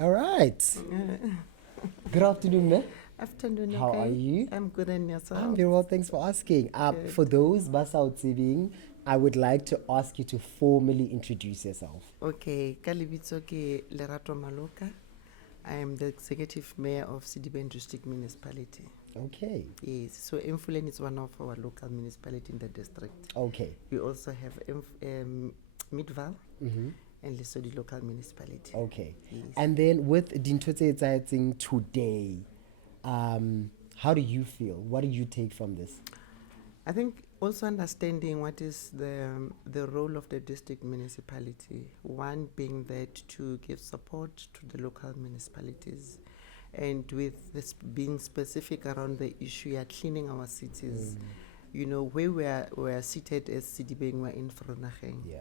All right. Good afternoon, ma'am. Afternoon, How are okay? you? I'm good and I'm yourself? very well, thanks for asking. Good. For those basa out Sebeng, I would like to ask you to formally introduce yourself. Okay, Cllr Lerato Maloka. I am the Executive Mayor of Sedibeng District Municipality. Okay. Yes, so Emfulani is one of our local municipality in the district. Okay. We also have Midval Mm-hmm. and Lesodi local municipality. Okay. Yes. And then with Dintho tse etsahetseng today, how do you feel? What do you take from this? I think also understanding what is the role of the district municipality. One being that to give support to the local municipalities, and with this being specific around the issue of cleaning our cities. You know, where we are seated as Sedibeng, we're in Vernaging. Yeah.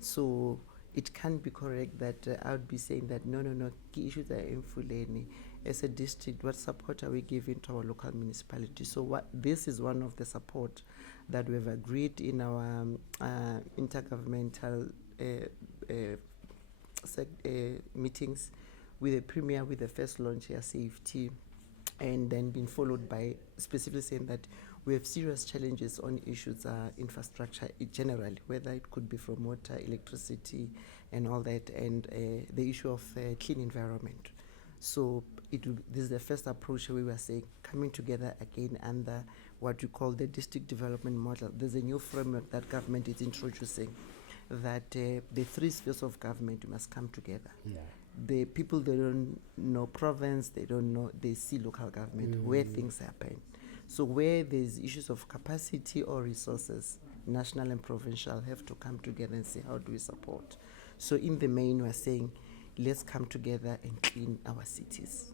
So it can't be correct that I would be saying that no, key issues are in Fulani. As a district, what support are we giving to our local municipality? So this is one of the support that we've agreed in our intergovernmental meetings with the Premier, with the first launch here, safety, and then being followed by specifically saying that we have serious challenges on issues infrastructure generally, whether it could be from water, electricity, and all that, and the issue of clean environment. So this is the first approach we were saying, coming together again under what we call the district development model. There's a new framework that government is introducing, that the three spheres of government must come together. Yeah. The people, they don't know province, they don't know, they see local government, where things happen. So where there's issues of capacity or resources, national and provincial have to come together and say, how do we support? So in the main, we're saying, let's come together and clean our cities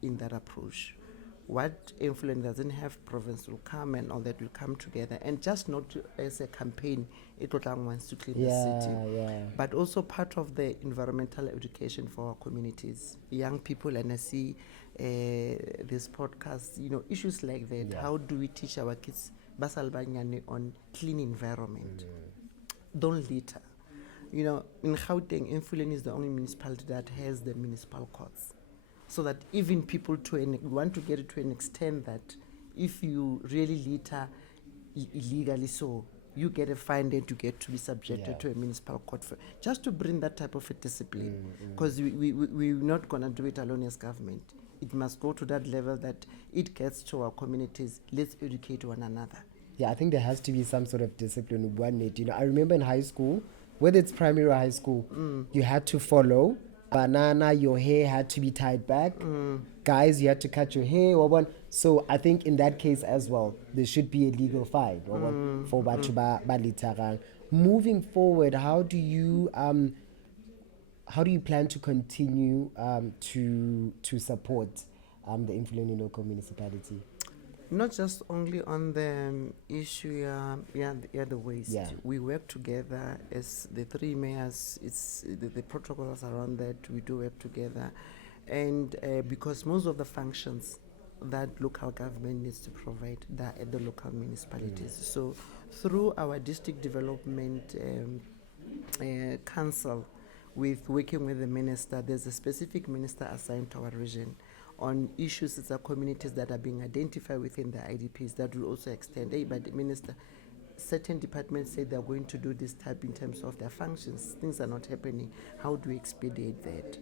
in that approach. What influence doesn't have, province will come and all that will come together, and just not as a campaign, Ikotlang wants to clean the city, but also part of the environmental education for our communities, young people, and I see this podcast, you know, issues like that. Yeah. How do we teach our kids basalbanyane on clean environment? Don't litter. You know, in Gauteng, Emfulani is the only municipality that has the municipal courts. So that even people want to get it to an extent that if you really litter illegally, so you get a fine and you get to be subjected to a municipal court for, just to bring that type of a discipline. Because we're not going to do it alone as government. It must go to that level that it gets to our communities. Let's educate one another. Yeah, I think there has to be some sort of discipline. You know, I remember in high school, whether it's primary or high school, you had to follow. Banana, your hair had to be tied back. Guys, you had to cut your hair. So I think in that case as well, there should be a legal fine for batho ba litarang. Moving forward, how do you plan to continue to support the Emfulani local municipality? Not just only on the issue, the waste. Yeah. We work together as the three mayors. It's the protocols around that. We do work together, and because most of the functions that local government needs to provide, that at the local municipalities. So through our district development council, with working with the minister, there's a specific minister assigned to our region on issues that are communities that are being identified within the IDPs that will also extend. Hey, but the minister, certain departments say they're going to do this type in terms of their functions. Things are not happening. How do we expedite that?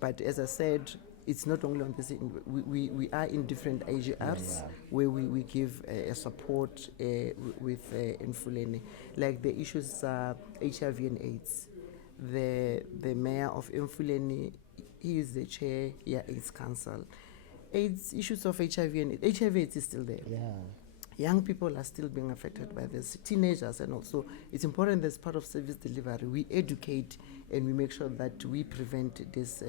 But as I said, it's not only on this, we are in different AGRs where we give a support with Emfulani, like the issues HIV and AIDS. The mayor of Emfulani, he is the chair, AIDS council. AIDS, issues of HIV and HIV/AIDS is still there. Yeah. Young people are still being affected by this, teenagers, and also it's important as part of service delivery, we educate and we make sure that we prevent these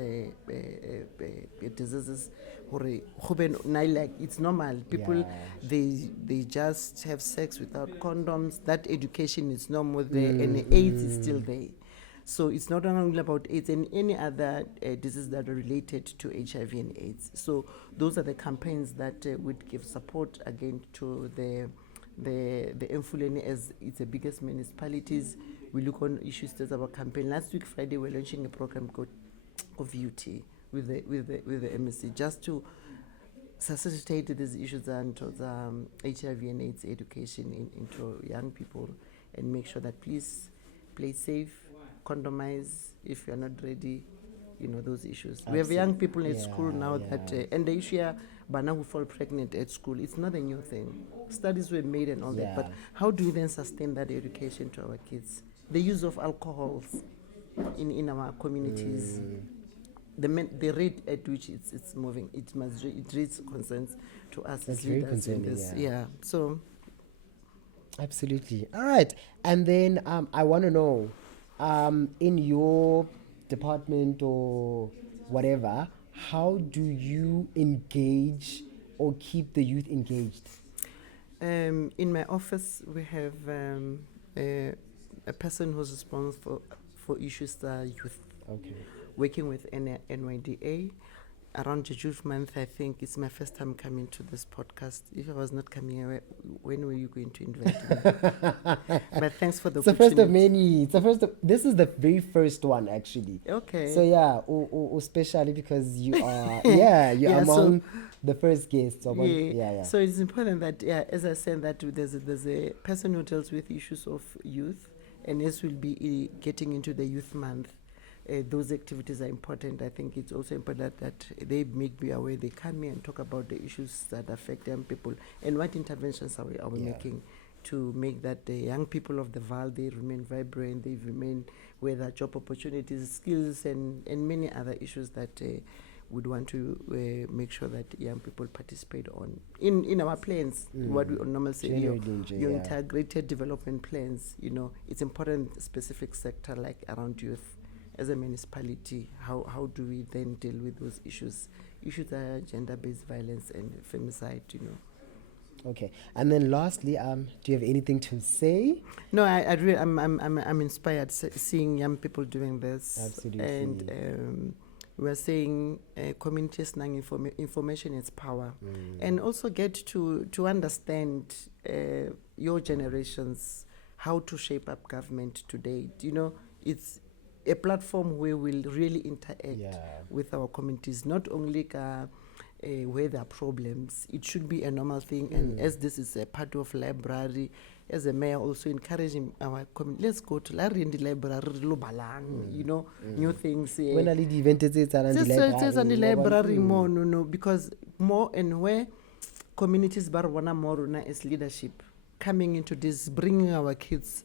diseases. Like it's normal. People, they just have sex without condoms. That education is normal there, and the AIDS is still there. So it's not only about AIDS and any other disease that are related to HIV and AIDS. So those are the campaigns that would give support again to the Emfulani, as it's the biggest municipalities. We look on issues. There's our campaign. Last week Friday we're launching a program called VUT, with the MSc, just to facilitate these issues and HIV and AIDS education into young people, and make sure that please play safe, condomize if you're not ready, those issues. We have young people at school now that, and the issue here, Bana who fall pregnant at school, it's not a new thing. Studies were made and all that, but how do we then sustain that education to our kids? The use of alcohols in our communities, the rate at which it's moving, it raises concerns to us as leaders in this. So absolutely. All right. And then I want to know, in your department or whatever, how do you engage or keep the youth engaged? In my office, we have a person who's responsible for issues youth. Okay. Working with NYDA. Around the Youth Month, I think it's my first time coming to this podcast. If I was not coming here, when were you going to invite me? But thanks for the opportunity. It's the first of many. This is the very first one, actually. Okay. So especially because you are, you're among the first guests. So it's important that, as I said, that there's a person who deals with issues of youth, and this will be getting into the Youth Month. Those activities are important. I think it's also important that they make me aware. They come here and talk about the issues that affect young people and what interventions are we making to make that the young people of the Val, they remain vibrant, they remain where there are job opportunities, skills, and many other issues that would want to make sure that young people participate on in our plans. What we normally say, your integrated development plans. It's important specific sector like around youth. As a municipality, how do we then deal with those issues are gender-based violence and femicide, Okay, and then lastly, do you have anything to say? No, I'm inspired seeing young people doing this. Absolutely. And we're saying communities knowing information is power, and also get to understand your generations, how to shape up government today. It's a platform where we'll really interact with our communities, not only where there are problems. It should be a normal thing, and as this is a part of library, as a mayor, also encouraging our community, let's go to the library, new things. When are the events in the library more, because more and where communities barwana more as leadership, coming into this, bringing our kids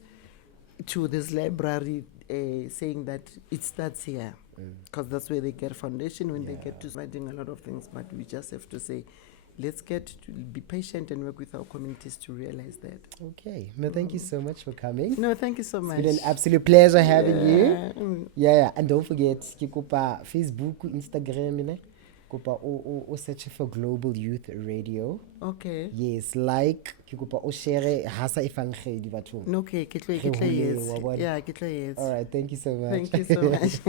to this library, saying that it starts here, because that's where they get foundation when they get to writing a lot of things. But we just have to say, let's get to be patient and work with our communities to realize that. Okay. No, thank you so much for coming. No, thank you so much. It's been an absolute pleasure having you. And don't forget, Facebook, Instagram, search for Global Youth Radio. Okay. Yes, like share hasa ifangedi bathong. Okay, yes. Yeah, yes. All right, thank you so much. Thank you so much.